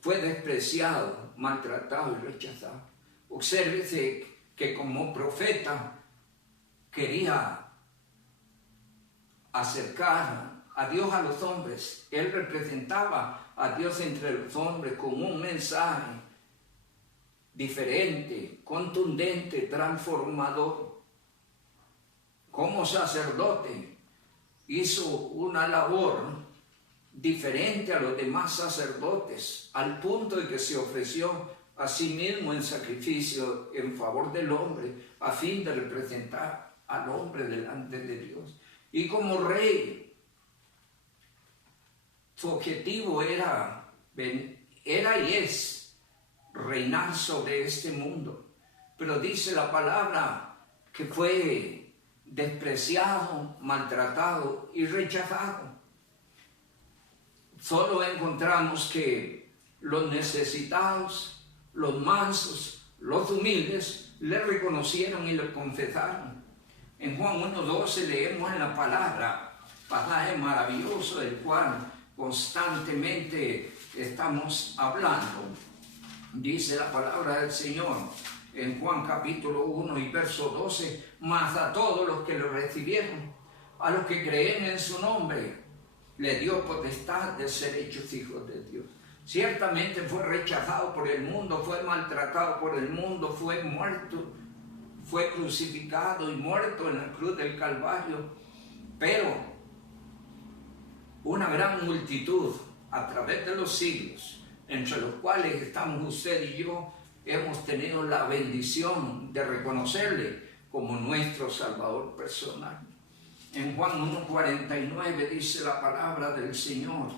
fue despreciado, maltratado y rechazado. Obsérvese que como profeta quería acercar a Dios a los hombres. Él representaba a Dios entre los hombres con un mensaje diferente, contundente, transformador. Como sacerdote hizo una labor diferente a los demás sacerdotes, al punto de que se ofreció a sí mismo en sacrificio en favor del hombre, a fin de representar al hombre delante de Dios. Y como rey, su objetivo era y es reinar sobre este mundo. Pero dice la palabra que fue despreciado, maltratado y rechazado. Solo encontramos que los necesitados, los mansos, los humildes, le reconocieron y le confesaron. En Juan 1:12 leemos en la palabra, pasaje maravilloso del cual constantemente estamos hablando. Dice la palabra del Señor en Juan capítulo 1 y verso 12, mas a todos los que lo recibieron, a los que creen en su nombre, le dio potestad de ser hechos hijos de Dios. Ciertamente fue rechazado por el mundo, fue maltratado por el mundo, fue muerto, fue crucificado y muerto en la cruz del Calvario, pero una gran multitud a través de los siglos, entre los cuales estamos usted y yo, hemos tenido la bendición de reconocerle como nuestro Salvador personal. En Juan 1:49 dice la palabra del Señor.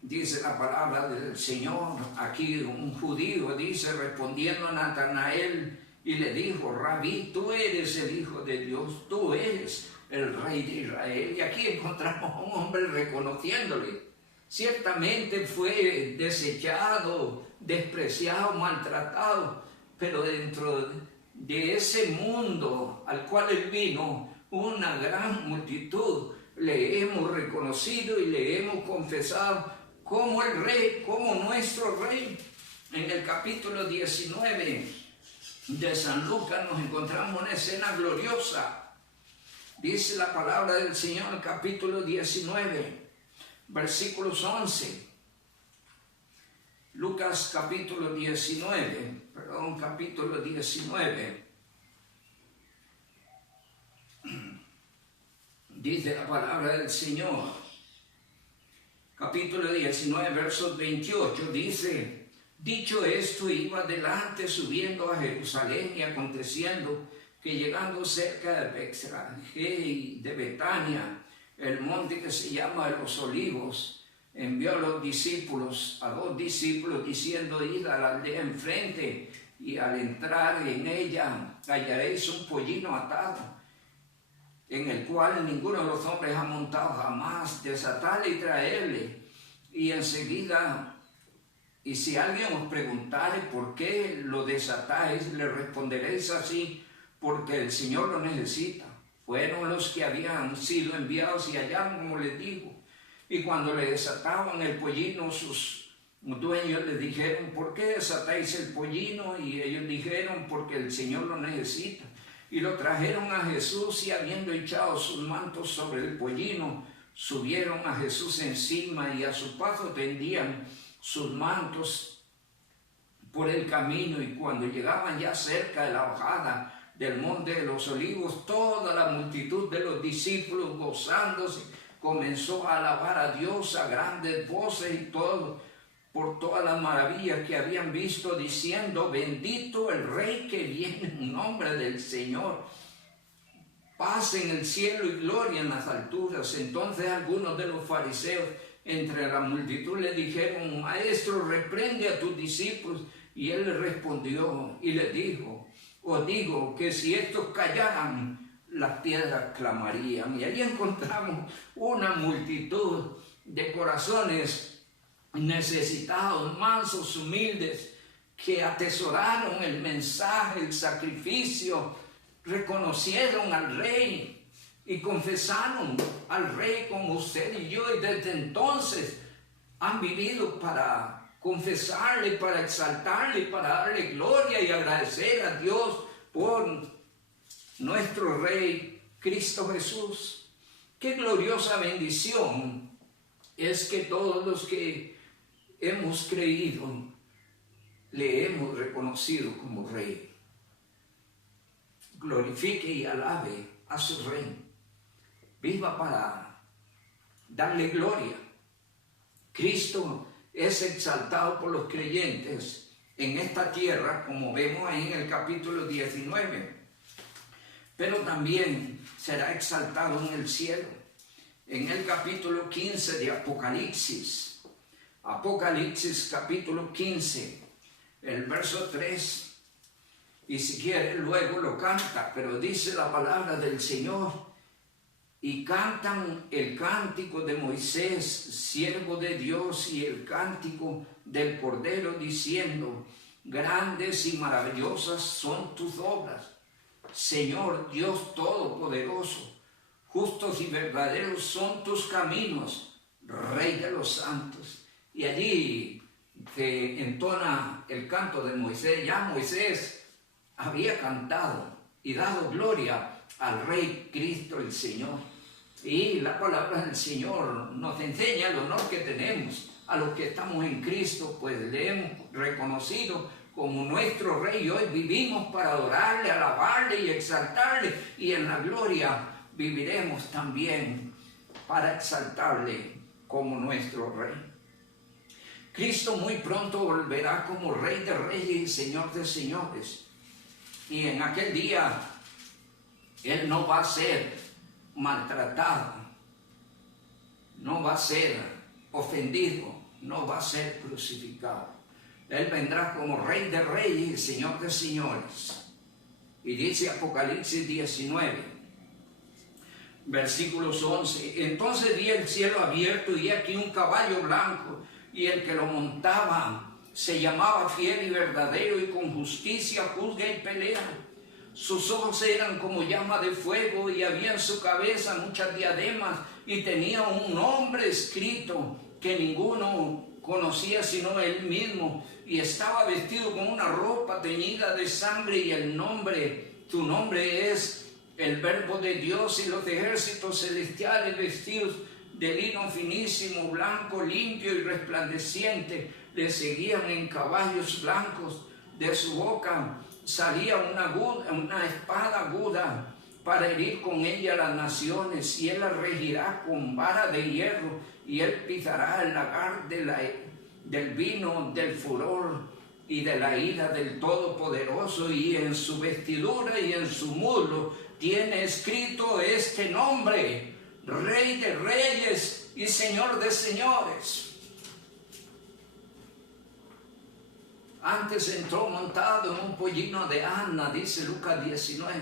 Dice la palabra del Señor, aquí un judío dice, respondiendo a Natanael, y le dijo, Rabí, tú eres el Hijo de Dios, tú eres el Rey de Israel. Y aquí encontramos a un hombre reconociéndole. Ciertamente fue desechado, despreciado, maltratado, pero dentro de ese mundo al cual él vino, una gran multitud le hemos reconocido y le hemos confesado como el Rey, como nuestro Rey. En el capítulo 19 de San Lucas nos encontramos una escena gloriosa. Dice la palabra del Señor, el capítulo 19, versículos 11. Lucas capítulo 19. Dice la palabra del Señor, capítulo 19, versos 28, dice, dicho esto, iba adelante subiendo a Jerusalén, y aconteciendo que llegando cerca de Betfagé y de Betania, el monte que se llama de los Olivos, envió a los discípulos, a 2 discípulos, diciendo, id a la aldea enfrente, y al entrar en ella hallaréis un pollino atado, en el cual ninguno de los hombres ha montado jamás. Desatadle y traerle, y enseguida, y si alguien os preguntare por qué lo desatáis, le responderéis así, porque el Señor lo necesita. Fueron los que habían sido enviados y hallaron como les digo. Y cuando le desataban el pollino, sus dueños les dijeron, ¿por qué desatáis el pollino? Y ellos dijeron, porque el Señor lo necesita. Y lo trajeron a Jesús, y habiendo echado sus mantos sobre el pollino, subieron a Jesús encima, y a su paso tendían sus mantos por el camino. Y cuando llegaban ya cerca de la bajada del monte de los Olivos, toda la multitud de los discípulos, gozándose, comenzó a alabar a Dios a grandes voces, y todo por todas las maravillas que habían visto, diciendo, bendito el Rey que viene en nombre del Señor, paz en el cielo y gloria en las alturas. Entonces algunos de los fariseos entre la multitud le dijeron, Maestro, reprende a tus discípulos. Y él le respondió y le dijo, os digo que si estos callaran, las piedras clamarían. Y ahí encontramos una multitud de corazones necesitados, mansos, humildes, que atesoraron el mensaje, el sacrificio, reconocieron al Rey y confesaron al Rey como usted y yo, y desde entonces han vivido para confesarle, para exaltarle, para darle gloria y agradecer a Dios por nuestro Rey Cristo Jesús. Qué gloriosa bendición es que todos los que hemos creído le hemos reconocido como Rey. Glorifique y alabe a su Rey. Viva para darle gloria. Cristo es exaltado por los creyentes en esta tierra, como vemos ahí en el capítulo 19. Pero también será exaltado en el cielo. En el capítulo 15 de Apocalipsis, Apocalipsis capítulo 15, el verso 3, y si quiere luego lo canta, pero dice la palabra del Señor, y cantan el cántico de Moisés, siervo de Dios, y el cántico del Cordero, diciendo, grandes y maravillosas son tus obras, Señor Dios Todopoderoso. Justos y verdaderos son tus caminos, Rey de los santos. Y allí se entona el canto de Moisés. Ya Moisés había cantado y dado gloria al Rey Cristo el Señor. Y la palabra del Señor nos enseña el honor que tenemos a los que estamos en Cristo, pues le hemos reconocido como nuestro Rey, y hoy vivimos para adorarle, alabarle y exaltarle, y en la gloria viviremos también para exaltarle como nuestro Rey. Cristo muy pronto volverá como Rey de Reyes y Señor de Señores, Y en aquel día Él no va a ser maltratado, no va a ser ofendido, no va a ser crucificado. Él vendrá como Rey de Reyes y Señor de Señores. Y dice Apocalipsis 19, versículos 11, entonces vi el cielo abierto y aquí un caballo blanco, y el que lo montaba se llamaba Fiel y Verdadero, y con justicia juzga y pelea. Sus ojos eran como llama de fuego, y había en su cabeza muchas diademas, y tenía un nombre escrito que ninguno conocía sino él mismo, y estaba vestido con una ropa teñida de sangre, y el nombre, tu nombre es el Verbo de Dios, y los ejércitos celestiales vestidos de lino finísimo, blanco, limpio y resplandeciente, le seguían en caballos blancos. De su boca salía una espada aguda para herir con ella a las naciones, y él la regirá con vara de hierro, y él pisará el lagar del vino del furor y de la ira del Todopoderoso, y en su vestidura y en su muslo tiene escrito este nombre: Rey de Reyes y Señor de Señores. Antes entró montado en un pollino de asna, dice Lucas 19,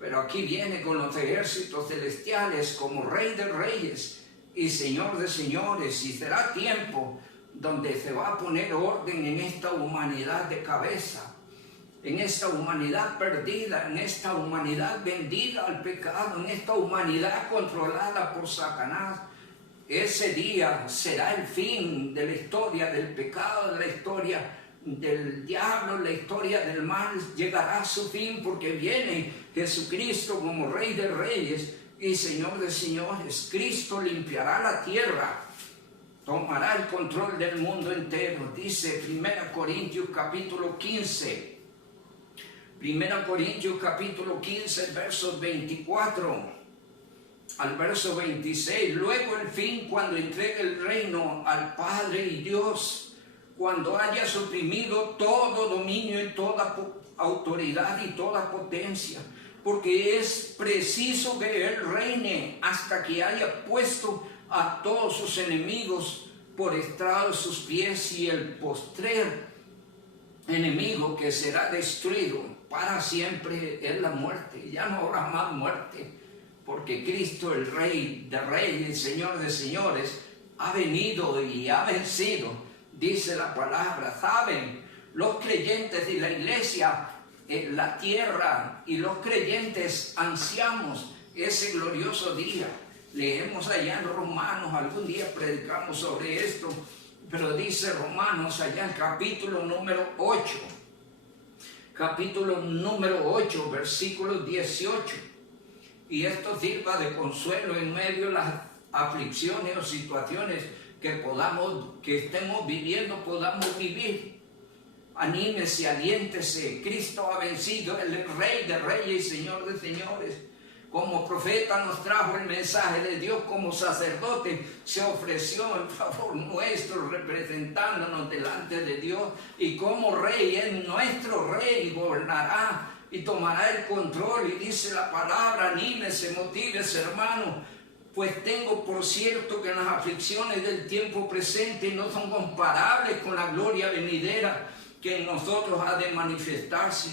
pero aquí viene con los ejércitos celestiales como Rey de Reyes y Señor de Señores, y será tiempo donde se va a poner orden en esta humanidad de cabeza, en esta humanidad perdida, en esta humanidad vendida al pecado, en esta humanidad controlada por Satanás. Ese día será el fin de la historia del pecado, de la historia del diablo, la historia del mal llegará a su fin, porque viene Jesucristo como Rey de Reyes y Señor de Señores. Cristo limpiará la tierra, tomará el control del mundo entero. Dice 1 Corintios capítulo 15, 1 Corintios capítulo 15, versos 24 al verso 26. Luego el fin, cuando entregue el reino al Padre y Dios, cuando haya suprimido todo dominio y toda autoridad y toda potencia, porque es preciso que Él reine hasta que haya puesto a todos sus enemigos por estrado de sus pies, y el postrer enemigo que será destruido para siempre es la muerte. Ya no habrá más muerte, porque Cristo, el Rey de Reyes y Señor de Señores, ha venido y ha vencido. Dice la palabra, saben, los creyentes de la iglesia, la tierra, y los creyentes ansiamos ese glorioso día. Leemos allá en Romanos, algún día predicamos sobre esto, pero dice Romanos allá en capítulo número 8, versículo 18. Y esto sirva de consuelo en medio de las aflicciones o situaciones que estemos viviendo, podamos vivir. Anímese, aliéntese. Cristo ha vencido, el Rey de Reyes y Señor de Señores. Como profeta nos trajo el mensaje de Dios, como sacerdote se ofreció en favor nuestro, representándonos delante de Dios, y como Rey es nuestro Rey, gobernará y tomará el control. Y dice la palabra, anímese, motívese, hermano, pues tengo por cierto que las aflicciones del tiempo presente no son comparables con la gloria venidera que en nosotros ha de manifestarse,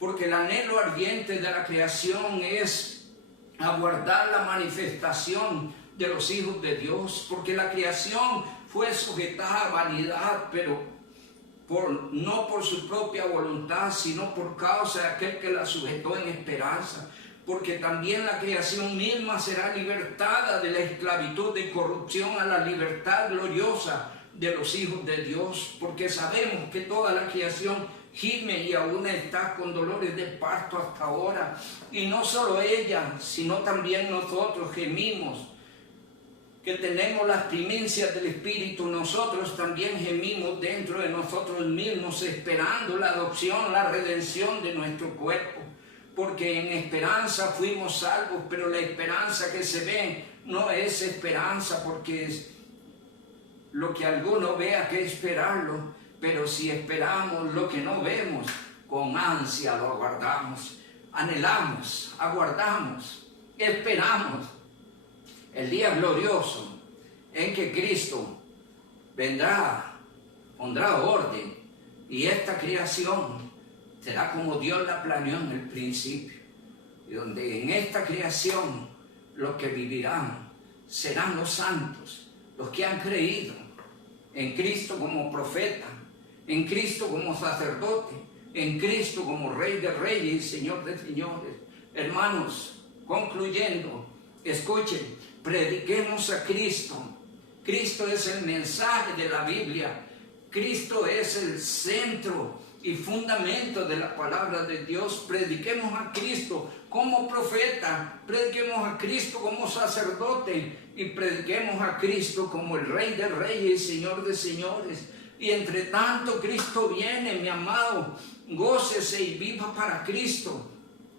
porque el anhelo ardiente de la creación es aguardar la manifestación de los hijos de Dios, porque la creación fue sujetada a vanidad, pero no por su propia voluntad, sino por causa de aquel que la sujetó en esperanza. Porque también la creación misma será libertada de la esclavitud de corrupción a la libertad gloriosa de los hijos de Dios, porque sabemos que toda la creación gime y aún está con dolores de parto hasta ahora, y no solo ella, sino también nosotros gemimos, que tenemos las primicias del Espíritu. Nosotros también gemimos dentro de nosotros mismos, esperando la adopción, la redención de nuestro cuerpo. Porque en esperanza fuimos salvos, pero la esperanza que se ve no es esperanza, porque es lo que alguno vea que esperarlo. Pero si esperamos lo que no vemos, con ansia lo aguardamos, anhelamos, aguardamos, esperamos el día glorioso en que Cristo vendrá, pondrá orden, y esta creación será como Dios la planeó en el principio, y donde en esta creación los que vivirán serán los santos, los que han creído en Cristo como profeta, en Cristo como sacerdote, en Cristo como Rey de Reyes y Señor de Señores. Hermanos, concluyendo, escuchen, prediquemos a Cristo. Cristo es el mensaje de la Biblia. Cristo es el centro y fundamento de la palabra de Dios. Prediquemos a Cristo como profeta, prediquemos a Cristo como sacerdote y prediquemos a Cristo como el Rey de Reyes y Señor de Señores. Y entre tanto Cristo viene, mi amado, gócese y viva para Cristo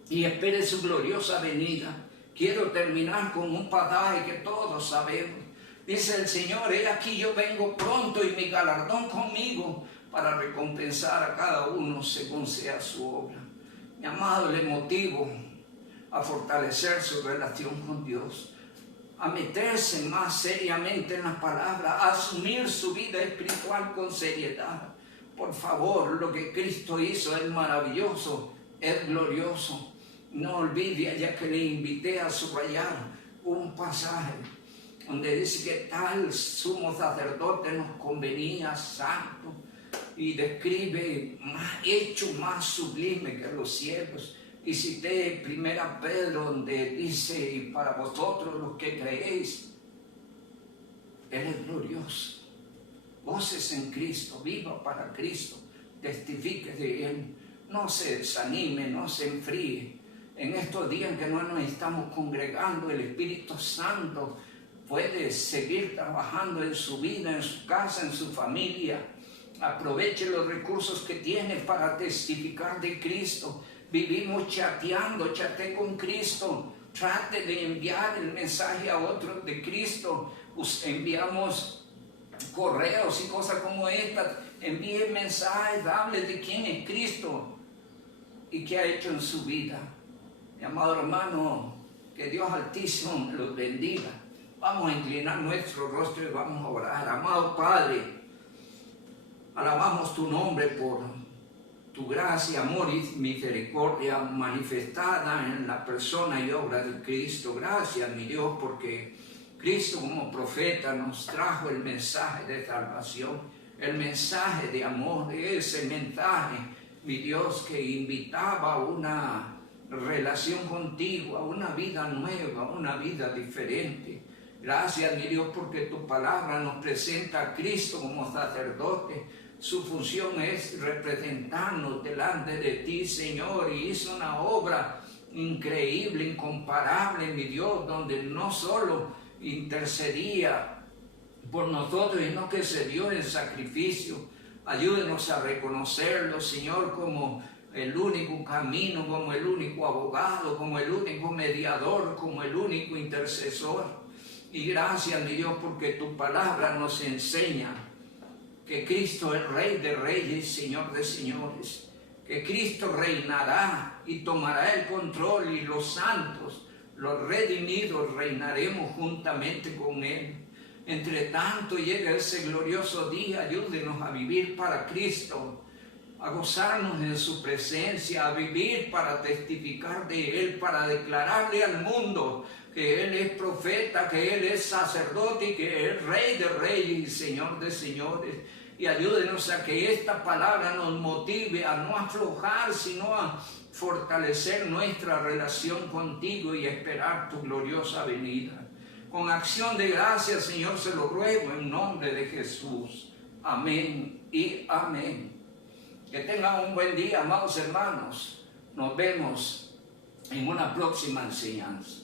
y espere su gloriosa venida. Quiero terminar con un pasaje que todos sabemos. Dice el Señor: he aquí yo vengo pronto y mi galardón conmigo para recompensar a cada uno según sea su obra. Mi amado, le motivo a fortalecer su relación con Dios, a meterse más seriamente en la palabra, a asumir su vida espiritual con seriedad. Por favor, lo que Cristo hizo es maravilloso, es glorioso. No olvide, ya que le invité a subrayar un pasaje donde dice que tal sumo sacerdote nos convenía santo, y describe hecho más sublime que los cielos. Y cité 1 Pedro, donde dice: y para vosotros los que creéis, Él es glorioso. Voces en Cristo, viva para Cristo, testifique de Él. No se desanime, no se enfríe. En estos días en que no nos estamos congregando, el Espíritu Santo puede seguir trabajando en su vida, en su casa, en su familia. Aproveche los recursos que tiene para testificar de Cristo. Vivimos chateando, chatee con Cristo. Trate de enviar el mensaje a otros de Cristo. Enviamos correos y cosas como estas. Envíe mensajes, hable de quién es Cristo y qué ha hecho en su vida. Mi amado hermano, que Dios Altísimo los bendiga. Vamos a inclinar nuestro rostro y vamos a orar. Amado Padre, alabamos tu nombre por tu gracia, amor y misericordia manifestada en la persona y obra de Cristo. Gracias, mi Dios, porque Cristo como profeta nos trajo el mensaje de salvación, el mensaje de amor, ese mensaje, mi Dios, que invitaba a una relación contigo, a una vida nueva, a una vida diferente. Gracias, mi Dios, porque tu palabra nos presenta a Cristo como sacerdote. Su función es representarnos delante de ti, Señor, y hizo una obra increíble, incomparable, mi Dios, donde no solo intercedía por nosotros, sino que se dio en sacrificio. Ayúdenos a reconocerlo, Señor, como el único camino, como el único abogado, como el único mediador, como el único intercesor. Y gracias, mi Dios, porque tu palabra nos enseña que Cristo es Rey de Reyes, Señor de Señores, que Cristo reinará y tomará el control, y los santos, los redimidos, reinaremos juntamente con Él. Entre tanto llega ese glorioso día. Ayúdenos a vivir para Cristo, a gozarnos en su presencia, a vivir para testificar de Él, para declararle al mundo que Él es profeta, que Él es sacerdote y que es Rey de Reyes y Señor de Señores. Y ayúdenos a que esta palabra nos motive a no aflojar, sino a fortalecer nuestra relación contigo y esperar tu gloriosa venida. Con acción de gracias, Señor, se lo ruego en nombre de Jesús. Amén y amén. Que tengan un buen día, amados hermanos. Nos vemos en una próxima enseñanza.